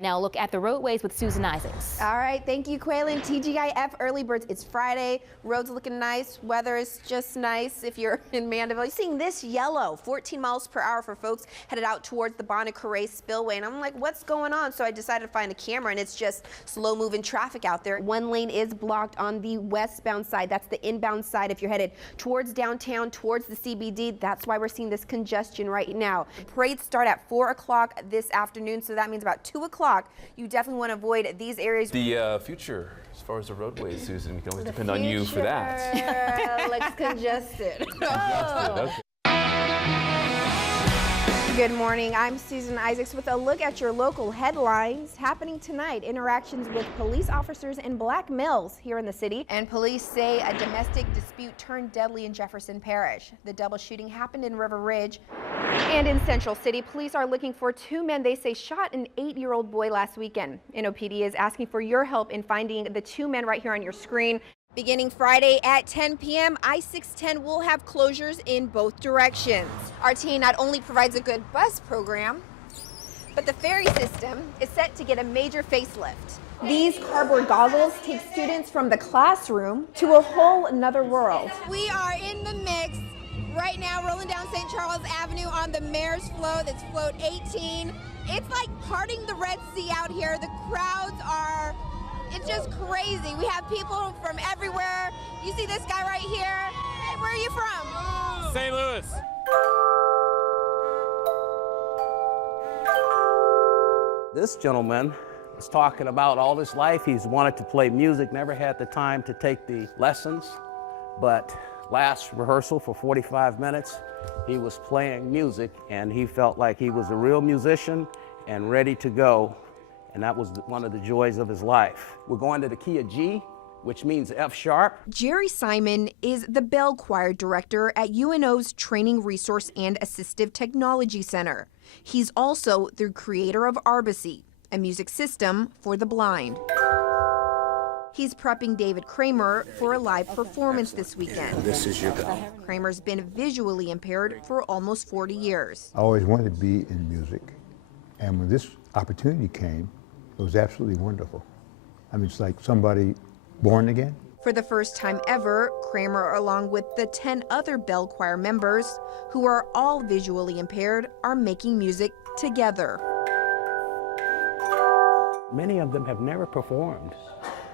Now look at the roadways with Susan Isaacs. All right, thank you, Quaylen. TGIF Early Birds. It's Friday. Roads looking nice. Weather is just nice if you're in Mandeville. You're seeing this yellow, 14 miles per hour for folks headed out towards the Bonnet Carré spillway. And I'm like, what's going on? So I decided to find a camera, and it's just slow moving traffic out there. One lane is blocked on the westbound side. That's the inbound side. If you're headed towards downtown, towards the CBD, that's why we're seeing this congestion right now. Parades start at 4 o'clock this afternoon, so that means about 2 o'clock. You definitely want to avoid these areas. The future, as far as the roadways, Susan, we can always depend on you for that. Looks congested. Okay. Good morning. I'm Susan Isaacs with a look at your local headlines happening tonight. Interactions with police officers and black males here in the city. And police say a domestic dispute turned deadly in Jefferson Parish. The double shooting happened in River Ridge and in Central City. Police are looking for two men they say shot an 8-year-old boy last weekend. NOPD is asking for your help in finding the two men right here on your screen. Beginning Friday at 10 p.m., I-610 will have closures in both directions. RTA not only provides a good bus program, but the ferry system is set to get a major facelift. These cardboard goggles take students from the classroom to a whole another world. We are in the mix right now, rolling down St. Charles Avenue on the Mayor's Float. That's float 18. It's like parting the Red Sea out here. The crowds are... It's just crazy. We have people from everywhere. You see this guy right here? Hey, where are you from? St. Louis. This gentleman was talking about all his life. He's wanted to play music, never had the time to take the lessons, but last rehearsal for 45 minutes, he was playing music and he felt like he was a real musician and ready to go. And that was one of the joys of his life. We're going to the key of G, which means F sharp. Jerry Simon is the bell choir director at UNO's Training Resource and Assistive Technology Center. He's also the creator of Arbacy, a music system for the blind. He's prepping David Kramer for a live performance this weekend. This is your bell. Kramer's been visually impaired for almost 40 years. I always wanted to be in music, and when this opportunity came, it was absolutely wonderful. I mean, it's like somebody born again. For the first time ever, Kramer, along with the 10 other bell choir members, who are all visually impaired, are making music together. Many of them have never performed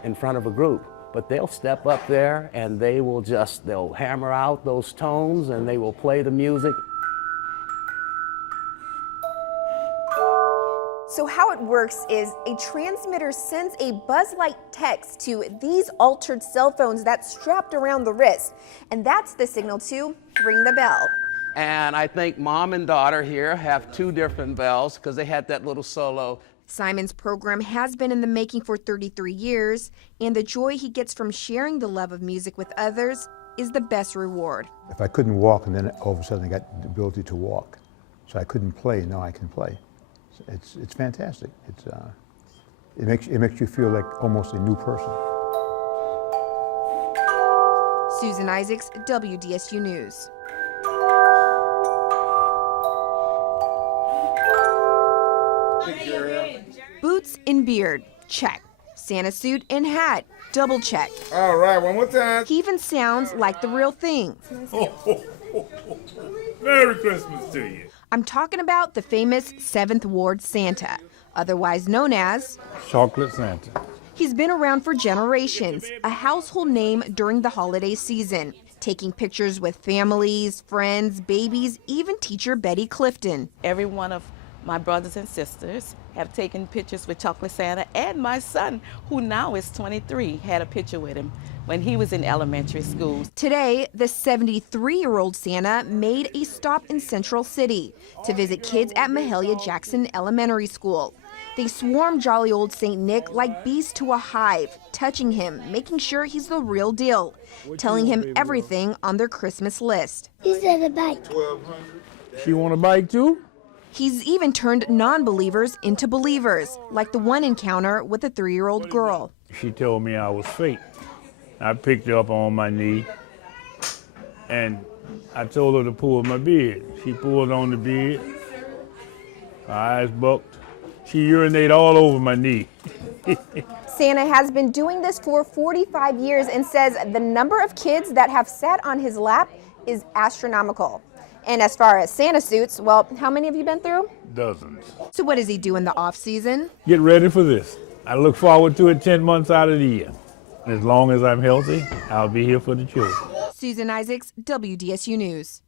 in front of a group, but they'll step up there and they'll hammer out those tones and they will play the music. So how it works is a transmitter sends a buzz-like text to these altered cell phones that's strapped around the wrist. And that's the signal to ring the bell. And I think mom and daughter here have two different bells because they had that little solo. Simon's program has been in the making for 33 years, and the joy he gets from sharing the love of music with others is the best reward. If I couldn't walk, and then all of a sudden I got the ability to walk. So I couldn't play, now I can play. It's fantastic. It makes you feel like almost a new person. Susan Isaacs, WDSU News. Boots and beard, check. Santa suit and hat, double check. All right, one more time. He even sounds like the real thing. Merry Christmas to you. I'm talking about the famous 7th Ward Santa, otherwise known as Chocolate Santa. He's been around for generations, a household name during the holiday season, taking pictures with families, friends, babies, even teacher Betty Clifton. Every one of my brothers and sisters have taken pictures with Chocolate Santa, and my son, who now is 23, had a picture with him when he was in elementary school. Today, the 73-year-old Santa made a stop in Central City to visit kids at Mahalia Jackson Elementary School. They swarm jolly old St. Nick like bees to a hive, touching him, making sure he's the real deal, telling him everything on their Christmas list. He said a bike. She want a bike too? He's even turned non-believers into believers, like the one encounter with a 3-year-old girl. She told me I was fake. I picked her up on my knee and I told her to pull my beard. She pulled on the beard, her eyes bucked, She urinate all over my knee. Santa has been doing this for 45 years and says the number of kids that have sat on his lap is astronomical. And as far as Santa suits, well, how many have you been through? Dozens. So what does he do in the off season? Get ready for this. I look forward to it 10 months out of the year. As long as I'm healthy, I'll be here for the children. Susan Isaacs, WDSU News.